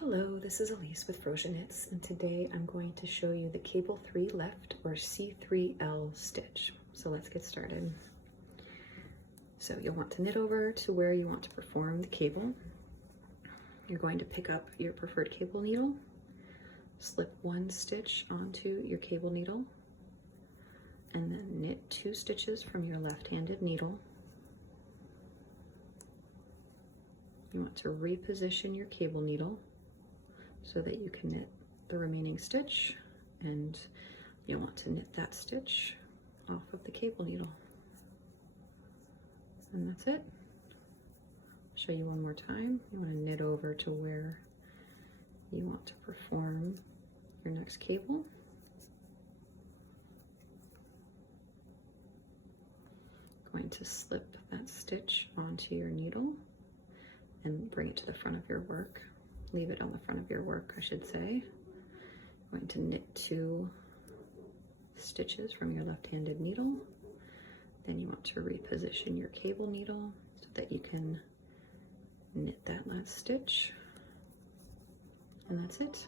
Hello, this is Elise with Frosia Knits, and today I'm going to show you the cable 3 left or C3L stitch. So let's get started. So you'll want to knit over to where you want to perform the cable. You're going to pick up your preferred cable needle, slip 1 stitch onto your cable needle, and then knit 2 stitches from your left-handed needle. You want to reposition your cable needle so that you can knit the remaining stitch, and you'll want to knit that stitch off of the cable needle. And that's it. I'll show you one more time. You want to knit over to where you want to perform your next cable. Going to slip that stitch onto your needle and bring it to the front of your work. Leave it on the front of your work, I should say. Going to knit 2 stitches from your left-handed needle. Then you want to reposition your cable needle so that you can knit that last stitch. And that's it.